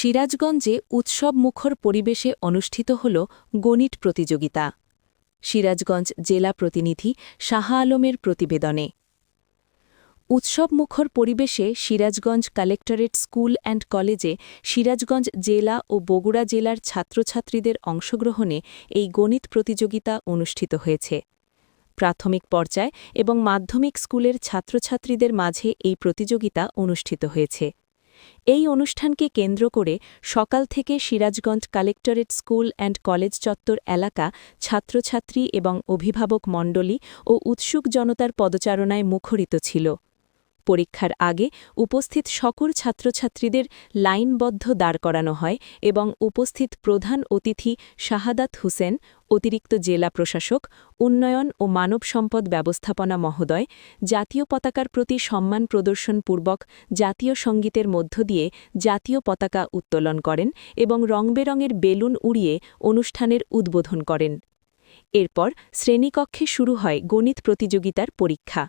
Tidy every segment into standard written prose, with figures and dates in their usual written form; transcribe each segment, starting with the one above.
সিরাজগঞ্জে উৎসবমুখর পরিবেশে অনুষ্ঠিত হল গণিত প্রতিযোগিতা। সিরাজগঞ্জ জেলা প্রতিনিধি শাহ আলমের প্রতিবেদনে। উৎসবমুখর পরিবেশে সিরাজগঞ্জ কালেক্টরেট স্কুল অ্যান্ড কলেজে সিরাজগঞ্জ জেলা ও বগুড়া জেলার ছাত্রছাত্রীদের অংশগ্রহণে এই গণিত প্রতিযোগিতা অনুষ্ঠিত হয়েছে। প্রাথমিক পর্যায় এবং মাধ্যমিক স্কুলের ছাত্রছাত্রীদের মাঝে এই প্রতিযোগিতা অনুষ্ঠিত হয়েছে। এই অনুষ্ঠানকে কেন্দ্র করে সকাল থেকে Sirajganj collectorate school and college চত্বর এলাকা ছাত্রছাত্রী এবং অভিভাবক মণ্ডলী ও উৎসুক জনতার পদচারণায় মুখরিত ছিল। পরীক্ষার আগে উপস্থিত সকল ছাত্রছাত্রীদের লাইনবদ্ধ দাঁড় করানো হয় এবং উপস্থিত প্রধান অতিথি শাহাদাত হোসেন, অতিরিক্ত জেলা প্রশাসক, উন্নয়ন ও মানব সম্পদ ব্যবস্থাপনা মহোদয় জাতীয় পতাকার প্রতি সম্মান প্রদর্শনপূর্বক জাতীয় সঙ্গীতের মধ্য দিয়ে জাতীয় পতাকা উত্তোলন করেন এবং রংবেরঙের বেলুন উড়িয়ে অনুষ্ঠানের উদ্বোধন করেন। এরপর শ্রেণীকক্ষে শুরু হয় গণিত প্রতিযোগিতার পরীক্ষা।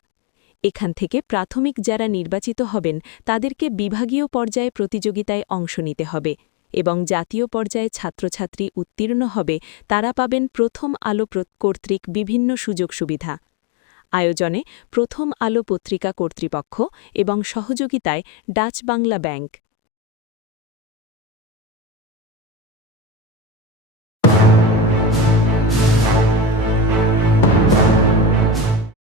এখান থেকে প্রাথমিক যারা নির্বাচিত হবেন তাদেরকে বিভাগীয় পর্যায়ে প্রতিযোগিতায় অংশ নিতে হবে এবং জাতীয় পর্যায়ে ছাত্রছাত্রী উত্তীর্ণ হবে তারা পাবেন প্রথম আলো কর্তৃক বিভিন্ন সুযোগ সুবিধা। আয়োজনে প্রথম আলো পত্রিকা কর্তৃপক্ষ এবং সহযোগিতায় ডাচ বাংলা ব্যাংক।